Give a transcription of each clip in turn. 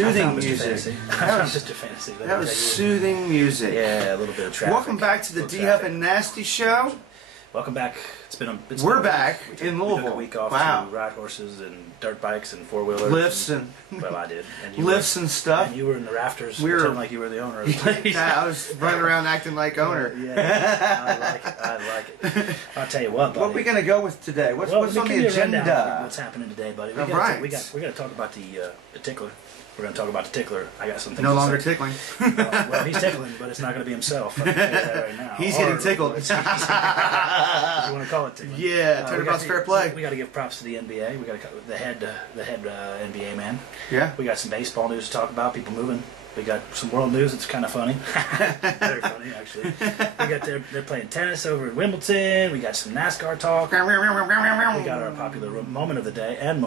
soothing music. That was just a fantasy. That was soothing music. Yeah, a little bit of traffic. Welcome back to the D-Huff and Nasty Show. Welcome back. We're back in Louisville. We took a week off to ride horses and dirt bikes and four-wheelers. Lifts and well, I did. And lifts and stuff. And you were in the rafters pretending like you were the owner of the place. Yeah, I was running around acting like owner. Yeah, I like it. I'll tell you what, buddy. What are we going to go with today? What's on the agenda? What's happening today, buddy? We got to talk about the tickler. We're going to talk about the tickler. I got something. No longer tickling. Well, he's tickling, but it's not going to be himself. I can tell you that right now. He's getting tickled. If you want to call it tickling. Yeah, turnabout's fair play. We got to give props to the NBA. We got the head NBA man. Yeah. We got some baseball news to talk about. People moving. We got some world news. It's kind of funny. Very funny, actually. We got they're playing tennis over at Wimbledon. We got some NASCAR talk. We got our popular moment of the day and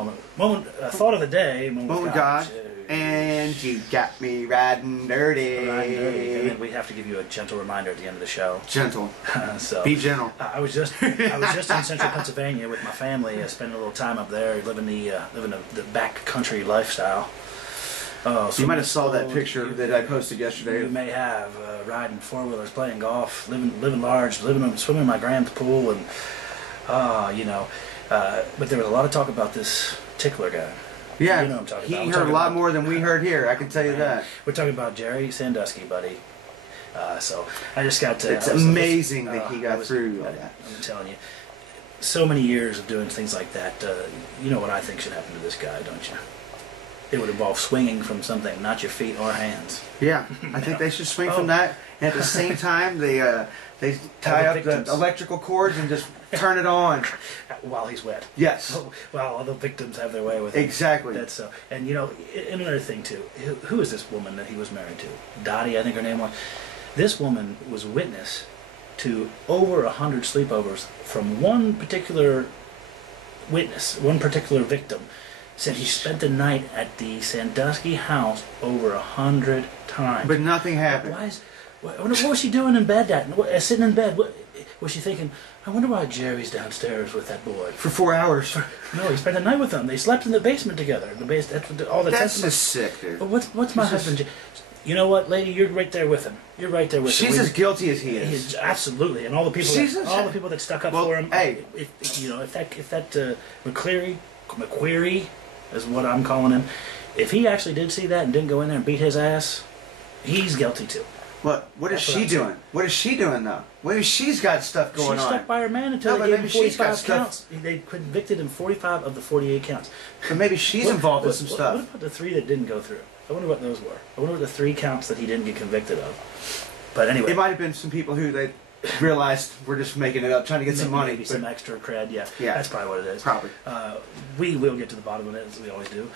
thought of the day. Moment of God. And you got me riding dirty. Riding dirty. And then we have to give you a gentle reminder at the end of the show. Gentle. So be gentle. I was just in central Pennsylvania with my family, spending a little time up there, living the back country lifestyle. So you might have saw that picture that I posted yesterday. You may have riding four-wheelers, playing golf, living large, swimming in my grand pool, and but there was a lot of talk about this tickler guy. Yeah, you know what I'm talking about. He heard a lot more than we heard here. I can tell you that. We're talking about Jerry Sandusky, buddy. So I just got to. It's amazing that he got through all that. I'm telling you, so many years of doing things like that. You know what I think should happen to this guy, don't you? It would involve swinging from something, not your feet or hands. Yeah, I think they should swing from that. And at the same time, they tie up the electrical cords and just turn it on while he's wet. Yes. While all the victims have their way with it. Exactly. That's so. And and another thing too. Who is this woman that he was married to? Dottie, I think her name was. This woman was witness to over 100 sleepovers from one particular witness, one particular victim. Said he spent the night at the Sandusky house over 100 times. But nothing happened. What was she doing in bed sitting in bed? What was she thinking? I wonder why Jerry's downstairs with that boy. For 4 hours. No, he spent the night with them. They slept in the basement together. That's just sick, dude. But what's my husband? You know what, lady? You're right there with him. You're right there with him. She's as guilty as he is. He's absolutely, and all the people that stuck up for him. Hey, if that McQueary is what I'm calling him. If he actually did see that and didn't go in there and beat his ass, he's guilty too. What is she doing? What is she doing though? Maybe she's got stuff going on. She stuck by her man until they gave him 45 counts. They convicted him 45 of the 48 counts. But maybe she's involved in some stuff. What about the 3 that didn't go through? I wonder what those were. I wonder what the 3 counts that he didn't get convicted of. But anyway, it might have been some people who they realized we're just making it up, trying to get some money. Maybe some extra cred, yeah. That's probably what it is. Probably. We will get to the bottom of it, as we always do.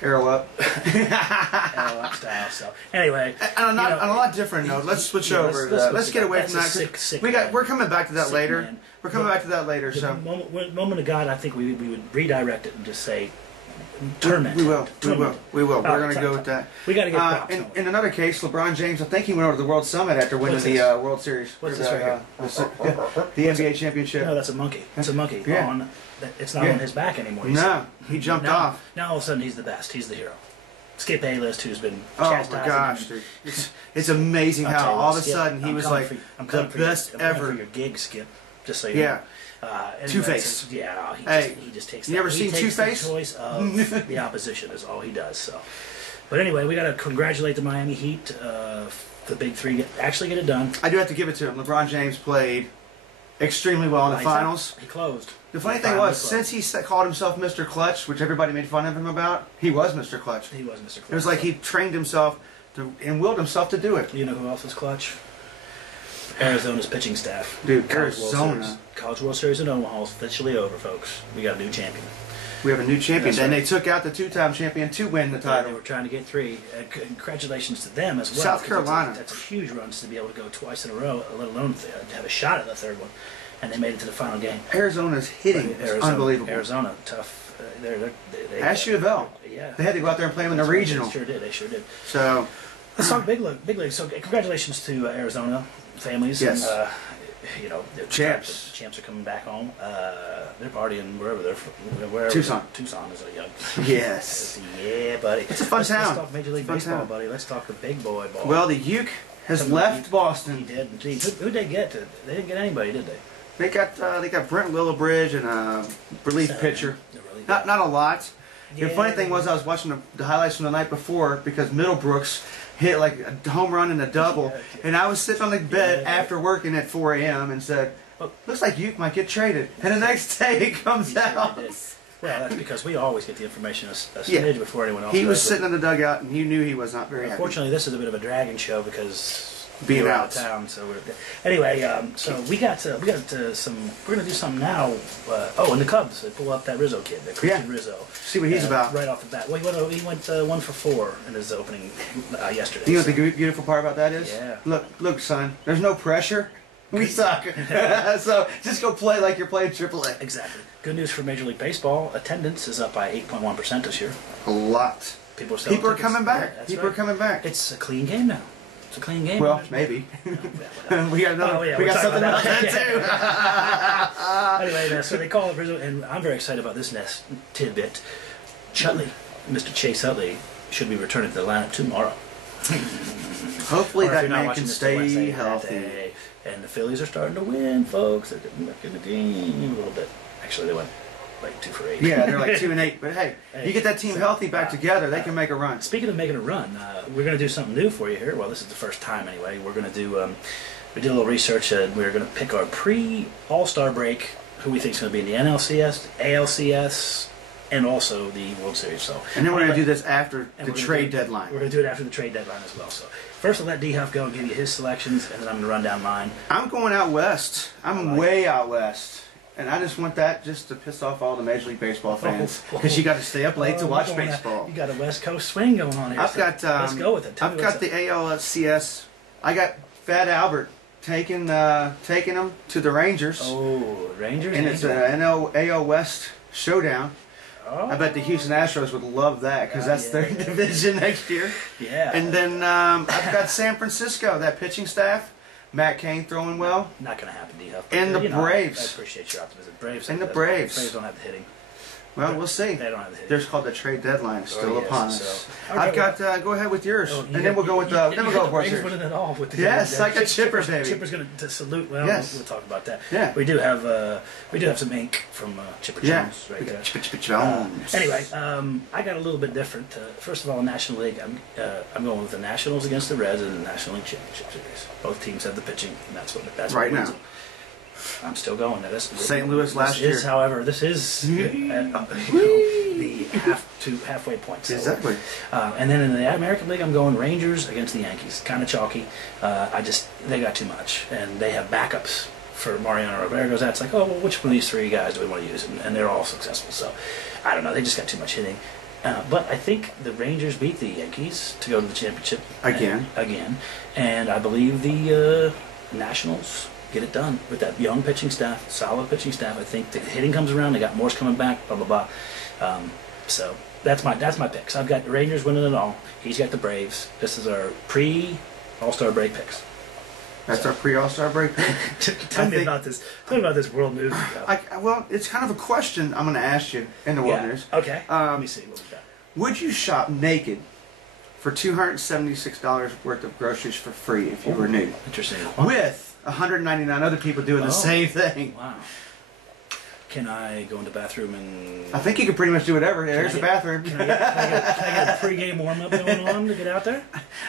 Arrow up. Arrow up style, so. Anyway. On a lot different note, let's switch over. Let's get away from that. We're coming back to that later. Man. We're coming back to that later. So moment of God, I think we would redirect it and just say, torment. We will. We're going to go with that. We got to get props. In another case, LeBron James, I think he went over to the World Summit after winning the World Series. What's this right here? The NBA championship. No, that's a monkey. It's a monkey. Yeah. It's not on his back anymore. No, he jumped off. Now all of a sudden he's the best. He's the hero. Skip A-list, who's been chastised. Oh my gosh, dude! It's amazing how all of a sudden he was like the best ever. I'm coming for your gig, Skip. Just so you know. Two-Face. Yeah, he just takes. You ever seen Two-Face? The choice of the opposition is all he does. So, but anyway, we got to congratulate the Miami Heat. The big 3 actually get it done. I do have to give it to him. LeBron James played extremely well in the finals. He closed. The funny thing was, since he called himself Mr. Clutch, which everybody made fun of him about, he was Mr. Clutch. He was Mr. Clutch. It was like he trained himself and willed himself to do it. You know who else was clutch? Arizona's pitching staff. Dude, Arizona. College World Series in Omaha is officially over, folks. We got a new champion. We have a new champion. And they took out the 2-time champion to win the title. They were trying to get 3. Congratulations to them as well. South Carolina. That's huge runs to be able to go twice in a row, let alone to have a shot at the 3rd one. And they made it to the final game. Arizona's hitting is unbelievable. Arizona, tough. Ask U of L. Yeah. They had to go out there and play them in the regional. They sure did. So let's talk big league. So congratulations to Arizona families. Yes. And, you know, the champs are coming back home. They're partying wherever they're from. Tucson. Tucson is a young. Yes. Yeah, buddy. It's a fun town. Let's talk Major League Baseball, buddy. Let's talk the big boy ball. Well, the Uke has left Boston. He did indeed. Who'd they get? They didn't get anybody, did they? They got Brent Lillibridge and a relief pitcher. Really Not a lot. Yeah, The funny thing was I was watching the highlights from the night before because Middlebrooks hit like a home run and a double, and I was sitting on the bed after working at 4 a.m. and said, "Looks like Uke might get traded." And the next day it comes out. Well, that's because we always get the information a smidge before anyone else. He was sitting in the dugout, and you knew he was not very happy. Unfortunately, this is a bit of a dragon show because being out out of town. So anyway, so we got some. We're gonna do something now. And the Cubs, they pull up that Rizzo kid, that Christian Rizzo. See what he's about right off the bat. Well, he went 1 for 4 in his opening yesterday. You know what the beautiful part about that is? Yeah. Look, son. There's no pressure. We suck. So just go play like you're playing AAA. Exactly. Good news for Major League Baseball. Attendance is up by 8.1% this year. A lot. People are coming back. Yeah, People are coming back. It's a clean game now. It's a clean game. Well, maybe. We got another. We got something else too. Anyway, so they call it Rizzo, and I'm very excited about this next tidbit. Utley, Mr. Chase Utley, should be returning to the lineup tomorrow. Hopefully that man can stay healthy. And the Phillies are starting to win, folks. They're getting back in the game a little bit. Actually, they went like 2 for 8. Yeah, they're like 2-8. But hey, you get that team healthy back together, they can make a run. Speaking of making a run, we're going to do something new for you here. Well, this is the first time anyway. We're going to do. We did a little research, and we're going to pick our pre-All-Star break. Who we think is going to be in the NLCS, ALCS, and also the World Series. So, and then we're going to do this after the trade deadline. We're going to do it after the trade deadline as well. So first I'll let D-Huff go and give you his selections, and then I'm going to run down mine. I'm going out west. I'm way out west. And I just want that just to piss off all the Major League Baseball fans. Because you got to stay up late to watch baseball. You got a West Coast swing going on here. Let's go with it. I've got the ALCS. I got Fat Albert taking them to the Rangers. Oh, Rangers. And it's an AL West showdown. Oh. I bet the Houston Astros would love that because that's their division next year. Yeah. And then I've got San Francisco, that pitching staff. Matt Cain throwing well. Not going to happen, D-Huff. And the Braves. I appreciate your optimism. Braves. And the Braves. Braves don't have the hitting. Well, we'll see. They don't have the hitting. There's called the trade deadline still upon us. So, I've got. Go ahead with yours, and then we'll go with the. Then we'll go with Braves winning it all with the. Yes, like a Chipper, baby. Chipper's going to salute. Well, yes. we'll talk about that. Yeah. We do have some ink from Chipper Jones right there. Chipper Jones. Anyway, I got a little bit different. First of all, National League. I'm going with the Nationals against the Reds in the National League Championship Series. Both teams have the pitching, and that's what right now. I'm still going. St. Louis last year. However, this is the halfway point. So, exactly. And then in the American League, I'm going Rangers against the Yankees. Kind of chalky. They got too much, and they have backups for Mariano Rivera. Goes out. It's like, oh, well, which one of these 3 guys do we want to use? And they're all successful. So I don't know. They just got too much hitting. But I think the Rangers beat the Yankees to go to the championship again. And I believe the Nationals get it done with that young pitching staff, solid pitching staff. I think the hitting comes around. They got Morse coming back. Blah blah blah. So that's my picks. I've got the Rangers winning it all. He's got the Braves. This is our pre-All-Star break picks. That's our pre-All-Star break pick. Tell me about this. Tell me about this world news. Well, it's kind of a question I'm going to ask you in the world news. Okay. Let me see what we got. Would you shop naked for $276 worth of groceries for free if you were nude? Interesting. With 199 other people doing the same thing. Wow. Can I go in the bathroom and... I think you can pretty much do whatever. There's a bathroom. Can I get a pre-game warm-up going on to get out there?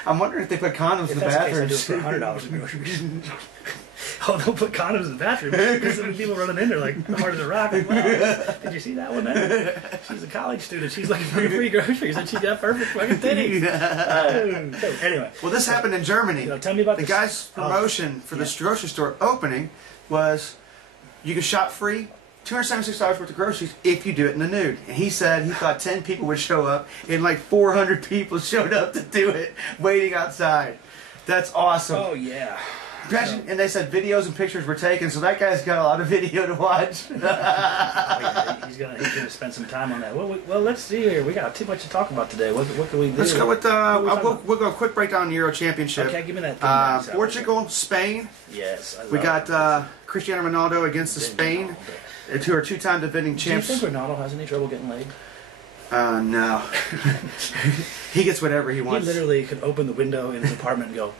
I'm wondering if they put condoms in the bathroom. If that's the case, I do it for $100 in groceries. Oh, they'll put condoms in the bathroom. Because some people running in there like hard as a rock. Like, wow, did you see that one there? She's a college student. She's looking for free groceries and she got perfect fucking titties. So anyway. Well, this happened in Germany. Tell me about the guy's promotion for this grocery store opening was you can shop free $276 worth of groceries if you do it in the nude. And he said he thought 10 people would show up and like 400 people showed up to do it waiting outside. That's awesome. Oh, yeah. Imagine, and they said videos and pictures were taken, so that guy's got a lot of video to watch. Oh, yeah, he's gonna spend some time on that. Well, let's see here. We got too much to talk about today. What can we do? Let's go with we'll go a quick breakdown of the Euro Championship. Okay, give me that. Portugal, Spain. Yes. We got Cristiano Ronaldo against Spain, who are two-time defending champs. Do you think Ronaldo has any trouble getting laid? No. He gets whatever he wants. He literally could open the window in his apartment and go,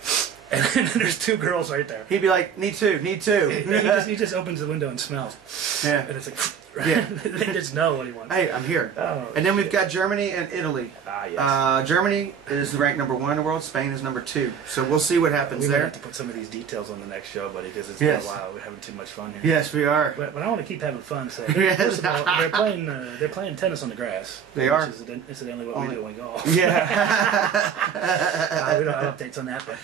and then there's two girls right there. He'd be like, need two. he just opens the window and smells. Yeah. And it's like, yeah. They just know what he wants. Hey, I'm here. Oh, and then we've got Germany and Italy. Yes. Germany is ranked #1 in the world. Spain is #2. So we'll see what happens we there. We have to put some of these details on the next show, buddy, because it's been a while. We're having too much fun here. Yes, we are. But I want to keep having fun. So Yes. first of all, they're playing tennis on the grass. They are. Which is incidentally what we do in golf. Yeah. We don't have updates on that, but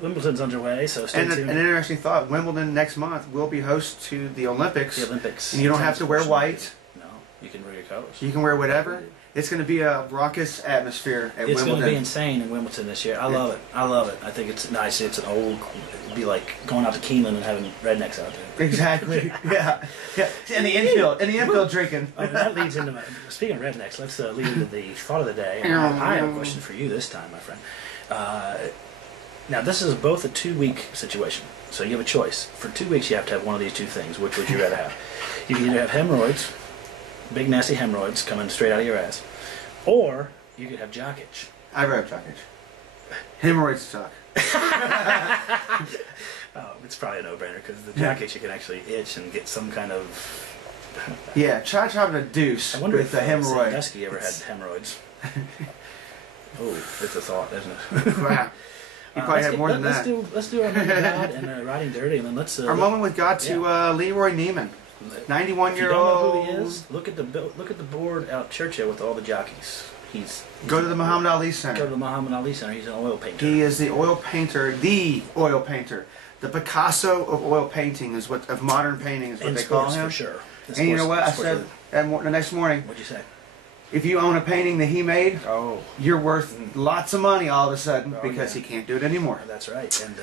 Wimbledon's underway, so stay tuned. An interesting thought: Wimbledon next month will be host to the Olympics. The Olympics. And you don't have to wear white. No, you can wear your colors. You can wear whatever. It's going to be a raucous atmosphere at Wimbledon. It's going to be insane in Wimbledon this year. I love it. I love it. I think it's nice. It's an old. It'd be like going out to Keeneland and having rednecks out there. Exactly. Yeah. In the infield drinking. Oh, that leads into speaking of rednecks. Let's lead into the thought of the day. And I have a question for you this time, my friend. Now, this is both a 2-week situation. So you have a choice. For 2 weeks, you have to have one of these two things. Which would you rather have? You can either have hemorrhoids, big nasty hemorrhoids coming straight out of your ass, or you could have jock itch. I'd rather have jock itch. Hemorrhoids suck. Oh, it's probably a no-brainer because the jock itch you can actually itch and get some kind of. Yeah, try having a deuce I wonder with if a hemorrhoid. Sandusky ever had hemorrhoids. Oh, it's a thought, isn't it? Wow. You probably have more than that. Let's do our moment with God and riding dirty, and then let's. Our moment with God to Leroy Neiman, 91-year-old. If you don't know who he is, look at the board out Churchill with all the jockeys. Go to the Muhammad Ali Center. Go to the Muhammad Ali Center. He's an oil painter. He is the oil painter, the Picasso of oil painting of modern painting is what they call him. For sure. And you know what I said the next morning? What'd you say? If you own a painting that he made, you're worth lots of money all of a sudden because he can't do it anymore. That's right. And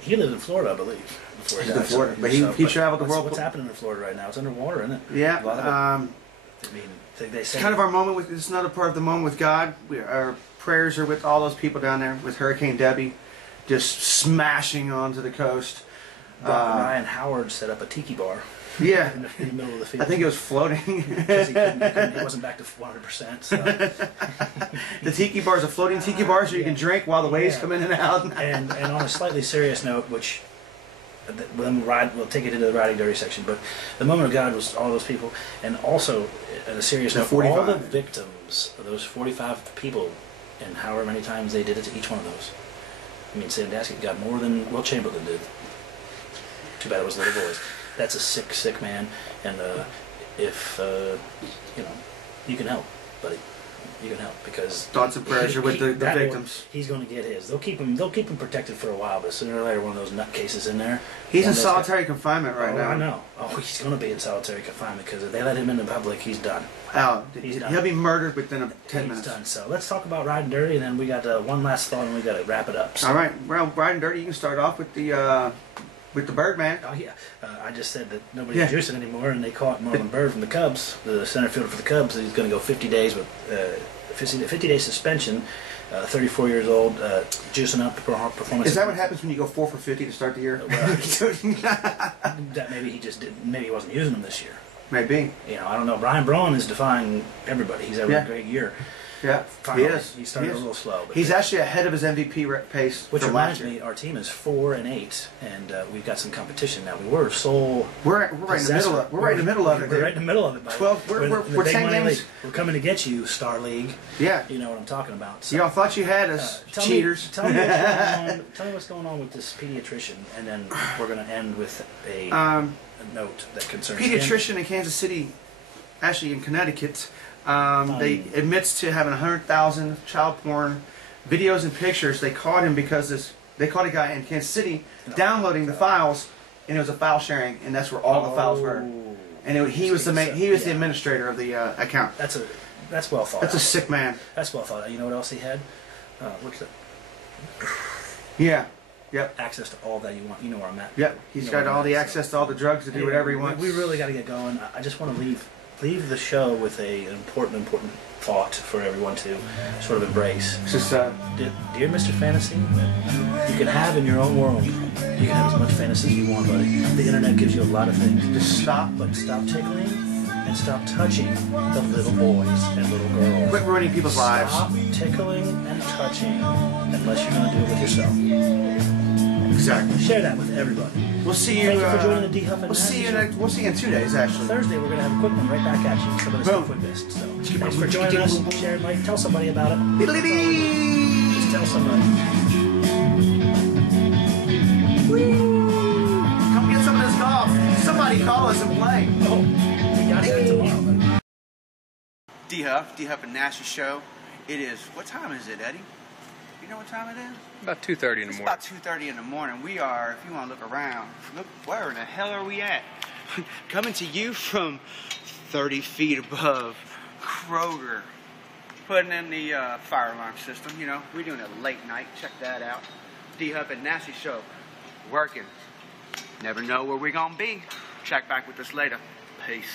he lived in Florida, I believe, before he died. In Florida, but he traveled the world. What's happening in Florida right now? It's underwater, isn't it? Yeah. I mean, they say it's kind of our moment with. It's another part of the moment with God. Our prayers are with all those people down there with Hurricane Debbie, just smashing onto the coast. Ryan Howard set up a tiki bar. Yeah, in the middle of the field. I think it was floating. Because he wasn't back to 100%. So. The tiki bar is a floating tiki bar, so you can drink while the waves come in and out. and on a slightly serious note, which we'll take it into the riding dirty section, but the moment of God was all those people, and also at a serious note, 45. all the victims of those 45 people, and however many times they did it to each one of those. I mean, Sandusky got more than Will Chamberlain did. Too bad it was little boys. That's a sick man, and if you can help, buddy, you can help because thoughts and prayers are with the victims. He's going to get his. They'll keep him protected for a while, but sooner or later, one of those nutcases in there. He's in solitary confinement right now. I know. Oh, he's going to be in solitary confinement because if they let him into public, he's done. Oh, he's done. He'll be murdered within 10 minutes. He's done. So let's talk about riding dirty, and then we got one last thought, and we got to wrap it up. So. All right. Well, riding dirty, you can start off with the. With the Birdman. Oh, yeah. I just said that nobody's juicing anymore, and they caught Marlon Byrd from the Cubs, the center fielder for the Cubs. He's going to go 50 days with 50-day suspension, 34 years old, juicing up performance. Is that what happens when you go 4 for 50 to start the year? Well, that maybe he just did. Maybe he wasn't using them this year. Maybe. I don't know. Brian Braun is defying everybody. He's having a great year. Yeah, finally, he is. He started a little slow. But he's actually ahead of his MVP pace. Which from reminds last year. me, our team is 4-8, and we've got some competition now. We're right in the middle of. We're right in the middle of it. We're right in the middle of it. Buddy. 12. We're 10 games. We're coming to get you, Star League. Yeah. You know what I'm talking about. So, y'all thought you had us, cheaters. Tell me what's going on with this pediatrician, and then we're going to end with a note that concerns pediatrician in Kansas City, actually in Connecticut. They admits to having 100,000 child porn videos and pictures. They caught him because they caught a guy in Kansas City downloading the files, and it was a file sharing, and that's where all the files were. And he was the administrator of the account. That's well thought. That's a sick man. That's well thought. You know what else he had? What's that? Yeah. Yep. Access to all that you want. You know where I'm at. Yep. He's got all the access to all the drugs to do whatever he wants. We really got to get going. I just want to leave leave the show with an important thought for everyone to sort of embrace. Just, Dear Mr. Fantasy, you can have in your own world. You can have as much fantasy as you want, buddy. The internet gives you a lot of things. just stop. But stop tickling and stop touching the little boys and little girls. Quit ruining people's lives. Stop tickling and touching unless you're going to do it with yourself. Exactly. Share that with everybody. We'll see you. Thank you for joining the D Huff and We'll see you Nasty Show. We'll see you in 2 days, actually. Thursday, we're going to have a quick one right back at you. Some of the Boom. stuff we missed. So thanks for joining us. Share it, Mike. Tell somebody about it. Diddly-dee. Just tell somebody. Woo. Come get some of this golf. Somebody call us and play. Oh, we got that tomorrow. D Huff and Nasty Show. It is. What time is it, Eddie? You know what time it is? About 2:30 in the It's morning. about 2:30 in the morning. We are, if you want to look around, look, where in the hell are we at? Coming to you from 30 feet above Kroger. Putting in the fire alarm system, you know. We're doing a late night. Check that out. D Huff and Nasty Show. Working. Never know where we're going to be. Check back with us later. Peace.